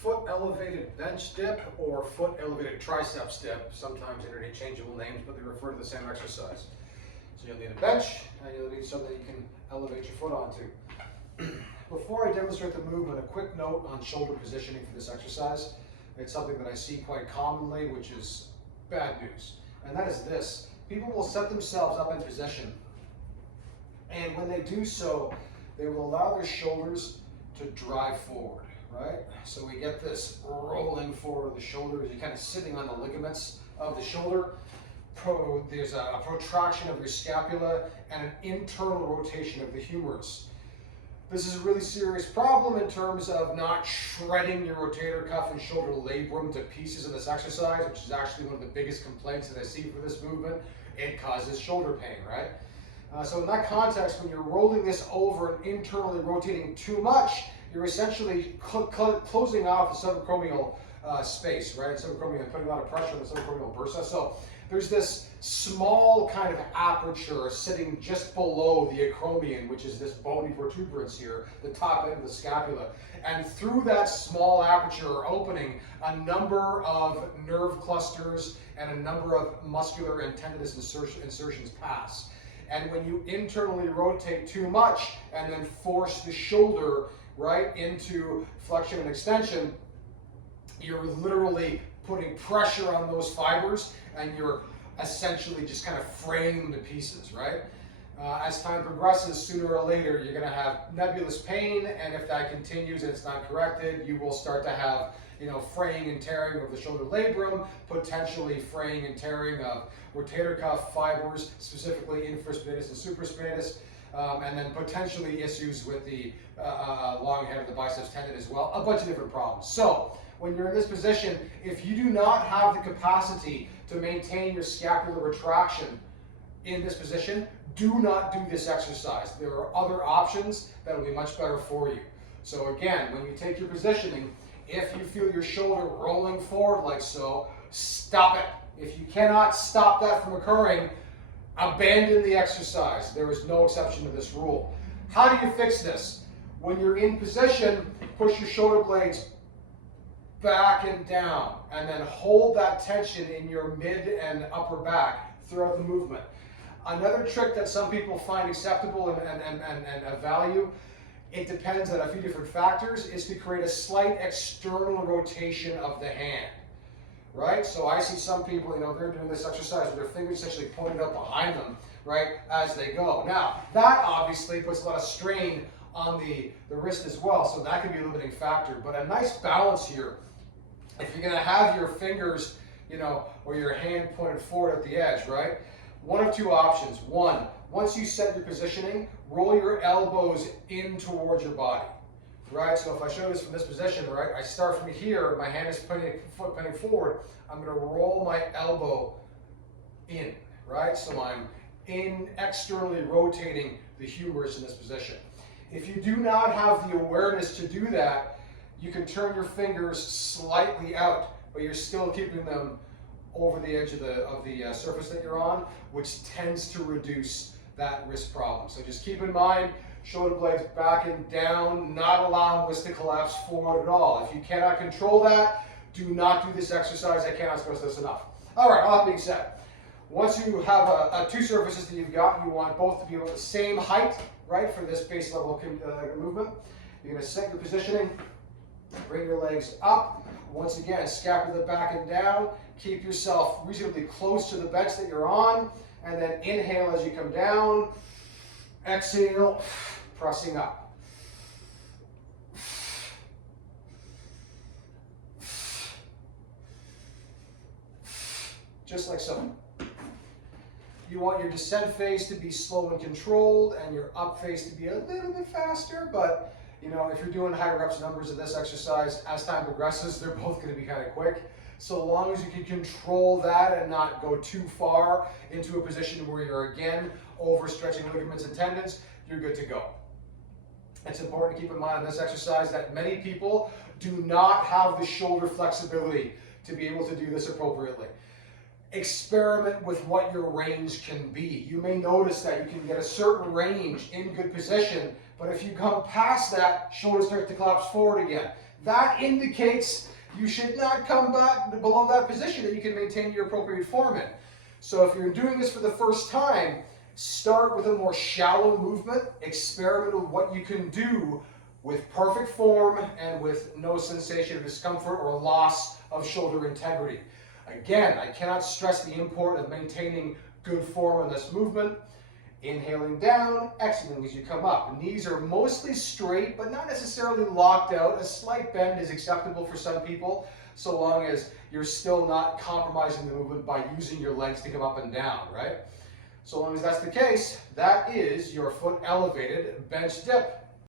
foot elevated bench dip or foot elevated triceps dip, sometimes interchangeable names, but they refer to the same exercise. So you'll need a bench and you'll need something you can elevate your foot onto. Before I demonstrate the movement, a quick note on shoulder positioning for this exercise. It's something that I see quite commonly, which is bad news. And that is this. People will set themselves up in position, and when they do so, they will allow their shoulders to drive forward, right? So we get this rolling forward of the shoulders. You're kind of sitting on the ligaments of the shoulder. There's a protraction of your scapula and an internal rotation of the humerus. This is a really serious problem in terms of not shredding your rotator cuff and shoulder labrum to pieces in this exercise, which is actually one of the biggest complaints that I see for this movement. It causes shoulder pain, right? So in that context, when you're rolling this over and internally rotating too much, you're essentially closing off the subacromial space, right? Subacromial, putting a lot of pressure on the subacromial bursa. So there's this small kind of aperture sitting just below the acromion, which is this bony protuberance here, the top end of the scapula. And through that small aperture or opening, a number of nerve clusters and a number of muscular and tendinous insertions pass. And when you internally rotate too much and then force the shoulder right into flexion and extension, you're literally putting pressure on those fibers and you're essentially just kind of fraying them to pieces, right? As time progresses, sooner or later, you're going to have nebulous pain, and if that continues and it's not corrected, you will start to have, fraying and tearing of the shoulder labrum, potentially fraying and tearing of rotator cuff fibers, specifically infraspinatus and supraspinatus, and then potentially issues with the long head of the biceps tendon as well, a bunch of different problems. So when you're in this position, if you do not have the capacity to maintain your scapular retraction in this position, do not do this exercise. There are other options that will be much better for you. So again, when you take your positioning, if you feel your shoulder rolling forward like so, stop it. If you cannot stop that from occurring, abandon the exercise. There is no exception to this rule. How do you fix this? When you're in position, push your shoulder blades back and down, and then hold that tension in your mid and upper back throughout the movement. Another trick that some people find acceptable and of value, it depends on a few different factors, is to create a slight external rotation of the hand, right? So I see some people, they're doing this exercise with their fingers essentially pointed up behind them, right, as they go. Now, that obviously puts a lot of strain on the wrist as well, so that could be a limiting factor. But a nice balance here, if you're going to have your fingers, or your hand pointed forward at the edge, right? One of two options. One, once you set your positioning, roll your elbows in towards your body, right? So if I show this from this position, right, I start from here, my hand is pointing forward, I'm going to roll my elbow in, right? So I'm externally rotating the humerus in this position. If you do not have the awareness to do that, you can turn your fingers slightly out, but you're still keeping them over the edge of the surface that you're on, which tends to reduce that wrist problem. So just keep in mind, shoulder blades back and down, not allowing this to collapse forward at all. If you cannot control that, do not do this exercise. I cannot stress this enough. All right, all that being said, once you have two surfaces that you've got, you want both to be about the same height, right, for this base level movement. You're going to set your positioning, bring your legs up. Once again, scapula back and down. Keep yourself reasonably close to the bench that you're on, and then inhale as you come down. Exhale, pressing up. Just like so. You want your descent phase to be slow and controlled, and your up phase to be a little bit faster, but if you're doing high reps numbers of this exercise, as time progresses, they're both going to be kind of quick. So long as you can control that and not go too far into a position where you're again overstretching ligaments and tendons, you're good to go. It's important to keep in mind in this exercise that many people do not have the shoulder flexibility to be able to do this appropriately. Experiment with what your range can be. You may notice that you can get a certain range in good position, but if you come past that, shoulders start to collapse forward again. that indicates you should not come back below that position that you can maintain your appropriate form in. So if you're doing this for the first time, start with a more shallow movement, experiment with what you can do with perfect form and with no sensation of discomfort or loss of shoulder integrity. Again, I cannot stress the importance of maintaining good form in this movement. Inhaling down, exhaling as you come up. Knees are mostly straight, but not necessarily locked out. A slight bend is acceptable for some people, so long as you're still not compromising the movement by using your legs to come up and down, right? So long as that's the case, that is your foot elevated bench dip.